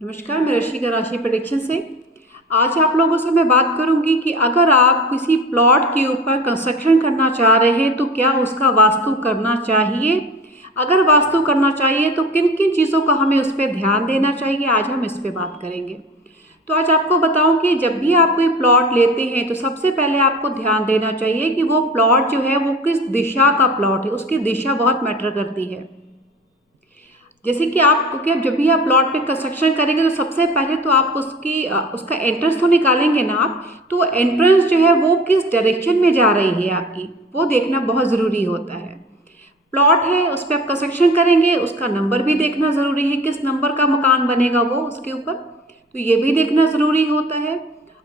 नमस्कार, मैं रशिका राशि प्रेडिक्शन से। आज आप लोगों से मैं बात करूंगी कि अगर आप किसी प्लॉट के ऊपर कंस्ट्रक्शन करना चाह रहे हैं तो क्या उसका वास्तु करना चाहिए। अगर वास्तु करना चाहिए तो किन किन चीज़ों का हमें उस पर ध्यान देना चाहिए, आज हम इस पर बात करेंगे। तो आज आपको बताऊं कि जब भी आप कोई प्लॉट लेते हैं तो सबसे पहले आपको ध्यान देना चाहिए कि वो प्लॉट जो है वो किस दिशा का प्लॉट है। उसकी दिशा बहुत मैटर करती है। जैसे कि आप, क्योंकि अब जब भी आप प्लॉट पे कंस्ट्रक्शन करेंगे तो सबसे पहले तो आप उसका एंट्रेंस तो निकालेंगे ना आप। तो एंट्रेंस जो है वो किस डायरेक्शन में जा रही है आपकी, वो देखना बहुत ज़रूरी होता है। प्लॉट है उस पर आप कंस्ट्रक्शन करेंगे, उसका नंबर भी देखना ज़रूरी है, किस नंबर का मकान बनेगा वो उसके ऊपर, तो ये भी देखना ज़रूरी होता है।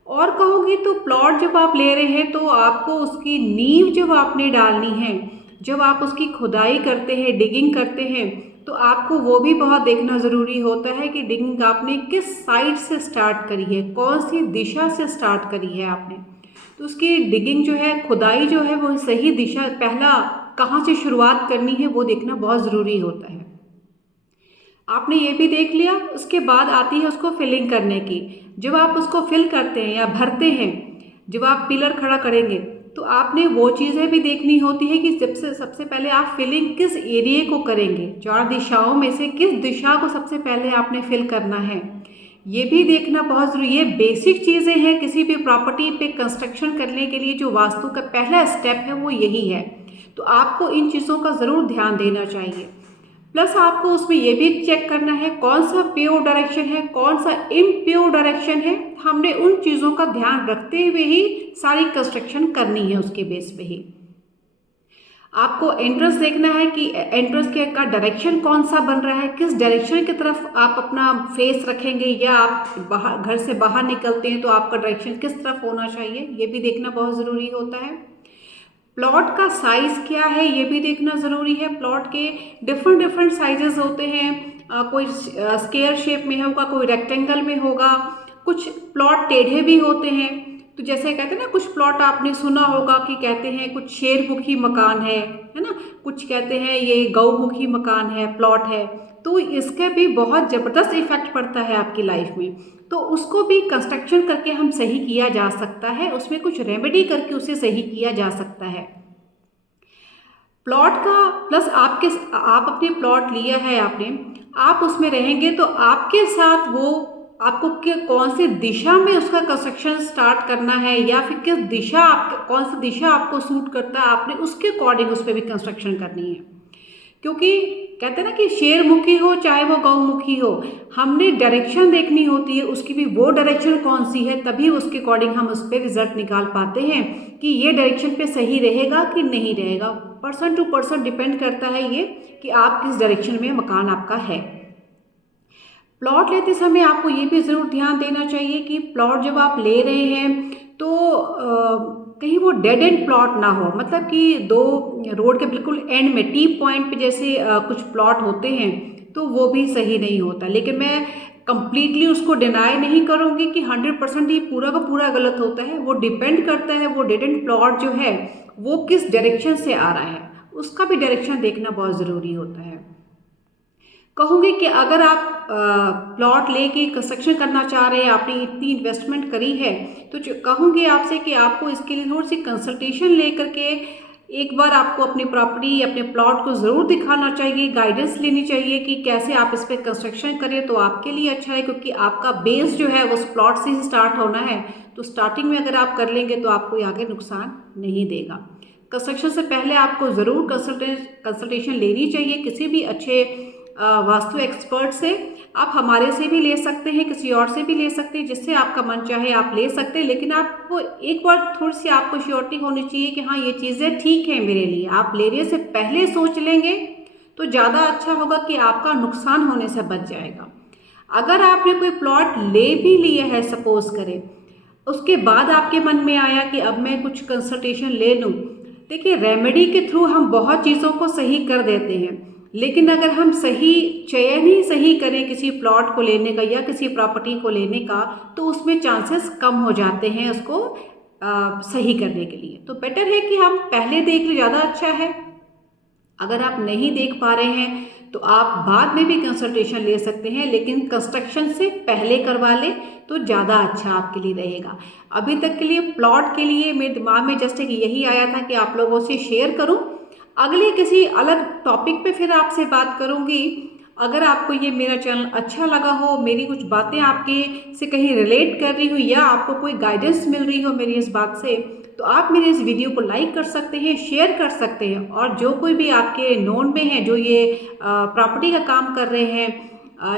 और कहूँगी तो प्लॉट जब आप ले रहे हैं तो आपको उसकी नींव जब आपने डालनी है, जब आप उसकी खुदाई करते हैं, डिगिंग करते हैं, तो आपको वो भी बहुत देखना ज़रूरी होता है कि डिगिंग आपने किस साइड से स्टार्ट करी है, कौन सी दिशा से स्टार्ट करी है आपने। तो उसकी डिगिंग जो है, खुदाई जो है, वो सही दिशा, पहला कहाँ से शुरुआत करनी है वो देखना बहुत ज़रूरी होता है। आपने ये भी देख लिया, उसके बाद आती है उसको फिलिंग करने की। जब आप उसको फिल करते हैं या भरते हैं, जब आप पिलर खड़ा करेंगे, तो आपने वो चीज़ें भी देखनी होती है कि सबसे सबसे पहले आप फिलिंग किस एरिए को करेंगे, चार दिशाओं में से किस दिशा को सबसे पहले आपने फिल करना है, ये भी देखना बहुत ज़रूरी है। ये बेसिक चीज़ें हैं किसी भी प्रॉपर्टी पे कंस्ट्रक्शन करने के लिए। जो वास्तु का पहला स्टेप है वो यही है, तो आपको इन चीज़ों का ज़रूर ध्यान देना चाहिए। प्लस आपको उसमें ये भी चेक करना है कौन सा प्योर डायरेक्शन है, कौन सा इम्प्योर डायरेक्शन है। हमने उन चीज़ों का ध्यान रखते हुए ही सारी कंस्ट्रक्शन करनी है, उसके बेस पे ही। आपको एंट्रेंस देखना है कि एंट्रेंस के का डायरेक्शन कौन सा बन रहा है, किस डायरेक्शन की तरफ आप अपना फेस रखेंगे, या आप बाहर, घर से बाहर निकलते हैं तो आपका डायरेक्शन किस तरफ होना चाहिए, ये भी देखना बहुत ज़रूरी होता है। प्लॉट का साइज़ क्या है ये भी देखना ज़रूरी है। प्लॉट के डिफरेंट डिफरेंट साइजेस होते हैं। कोई स्क्वायर शेप में होगा, कोई रेक्टेंगल में होगा, कुछ प्लॉट टेढ़े भी होते हैं। तो जैसे कहते हैं ना, कुछ प्लॉट आपने सुना होगा कि कहते हैं कुछ शेरमुखी मकान है ना, कुछ कहते हैं ये गौमुखी मकान है, प्लॉट है। तो इसका भी बहुत ज़बरदस्त इफेक्ट पड़ता है आपकी लाइफ में। तो उसको भी कंस्ट्रक्शन करके हम सही किया जा सकता है, उसमें कुछ रेमेडी करके उसे सही किया जा सकता है। प्लॉट का प्लस आप अपने प्लॉट लिया है आपने, आप उसमें रहेंगे तो आपके साथ वो आपको कौन सी दिशा में उसका कंस्ट्रक्शन स्टार्ट करना है, या फिर किस दिशा, आप कौन सी दिशा आपको सूट करता है, आपने उसके अकॉर्डिंग उस पर भी कंस्ट्रक्शन करनी है। क्योंकि कहते हैं ना कि शेरमुखी हो चाहे वो गौमुखी हो, हमने डायरेक्शन देखनी होती है उसकी भी, वो डायरेक्शन कौन सी है, तभी उसके अकॉर्डिंग हम उस पर रिजल्ट निकाल पाते हैं कि ये डायरेक्शन पे सही रहेगा कि नहीं रहेगा। पर्सन टू पर्सन डिपेंड करता है ये कि आप किस डायरेक्शन में मकान आपका है। प्लॉट लेते समय आपको ये भी ज़रूर ध्यान देना चाहिए कि प्लॉट जब आप ले रहे हैं तो कहीं वो डेड एंड प्लॉट ना हो, मतलब कि दो रोड के बिल्कुल एंड में टी पॉइंट पे जैसे कुछ प्लॉट होते हैं, तो वो भी सही नहीं होता। लेकिन मैं कंप्लीटली उसको डिनाई नहीं करूँगी कि 100% ही पूरा का पूरा गलत होता है। वो डिपेंड करता है, वो डेड एंड प्लॉट जो है वो किस डायरेक्शन से आ रहा है, उसका भी डायरेक्शन देखना बहुत ज़रूरी होता है। कहूँगी कि अगर आप प्लॉट लेके कंस्ट्रक्शन करना चाह रहे हैं, आपने इतनी इन्वेस्टमेंट करी है, तो कहूँगी आपसे कि आपको इसके लिए थोड़ी सी कंसल्टेशन ले करके एक बार आपको अपनी प्रॉपर्टी, अपने प्लॉट को ज़रूर दिखाना चाहिए, गाइडेंस लेनी चाहिए कि कैसे आप इस पर कंस्ट्रक्शन करें तो आपके लिए अच्छा है। क्योंकि आपका बेस जो है वो उस प्लॉट से ही स्टार्ट होना है, तो स्टार्टिंग में अगर आप कर लेंगे तो आपको आगे नुकसान नहीं देगा। कंस्ट्रक्शन से पहले आपको ज़रूर कंसल्टेशन लेनी चाहिए किसी भी अच्छे वास्तु एक्सपर्ट से। आप हमारे से भी ले सकते हैं, किसी और से भी ले सकते हैं, जिससे आपका मन चाहे आप ले सकते हैं। लेकिन आपको एक बार थोड़ी सी आपको श्योरिटी होनी चाहिए कि हाँ ये चीज़ें ठीक हैं मेरे लिए। आप लेने से पहले सोच लेंगे तो ज़्यादा अच्छा होगा कि आपका नुकसान होने से बच जाएगा। अगर आपने कोई प्लॉट ले भी लिया है, सपोज करें, उसके बाद आपके मन में आया कि अब मैं कुछ कंसल्टेशन ले लूँ, देखिए रेमेडी के थ्रू हम बहुत चीज़ों को सही कर देते हैं। लेकिन अगर हम सही चयन ही सही करें किसी प्लॉट को लेने का या किसी प्रॉपर्टी को लेने का, तो उसमें चांसेस कम हो जाते हैं उसको सही करने के लिए। तो बेटर है कि हम पहले देख लें, ज़्यादा अच्छा है। अगर आप नहीं देख पा रहे हैं तो आप बाद में भी कंसल्टेशन ले सकते हैं, लेकिन कंस्ट्रक्शन से पहले करवा लें तो ज़्यादा अच्छा आपके लिए रहेगा। अभी तक के लिए प्लॉट के लिए मेरे दिमाग में जस्ट एक यही आया था कि आप लोगों से शेयर करूं। अगले किसी अलग टॉपिक पे फिर आपसे बात करूंगी। अगर आपको ये मेरा चैनल अच्छा लगा हो, मेरी कुछ बातें आपके से कहीं रिलेट कर रही हो या आपको कोई गाइडेंस मिल रही हो मेरी इस बात से, तो आप मेरे इस वीडियो को लाइक कर सकते हैं, शेयर कर सकते हैं। और जो कोई भी आपके नोन में है जो ये प्रॉपर्टी का काम कर रहे हैं,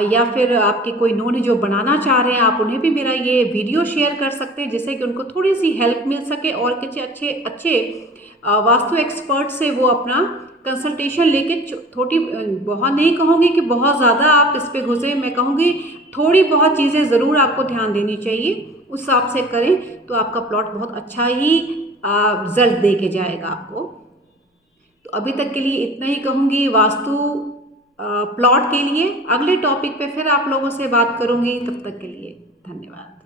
या फिर आपके कोई नोन है जो बनाना चाह रहे हैं, आप उन्हें भी मेरा ये वीडियो शेयर कर सकते हैं, जिससे कि उनको थोड़ी सी हेल्प मिल सके और कुछ अच्छे अच्छे वास्तु एक्सपर्ट से वो अपना कंसल्टेशन लेके थोड़ी, बहुत नहीं कहूँगी कि बहुत ज़्यादा आप इस पे घुसे, मैं कहूँगी थोड़ी बहुत चीज़ें ज़रूर आपको ध्यान देनी चाहिए। उस हिसाब से करें तो आपका प्लॉट बहुत अच्छा ही रिजल्ट दे के जाएगा आपको। तो अभी तक के लिए इतना ही कहूँगी वास्तु प्लॉट के लिए। अगले टॉपिक पे फिर आप लोगों से बात करूँगी, तब तक के लिए धन्यवाद।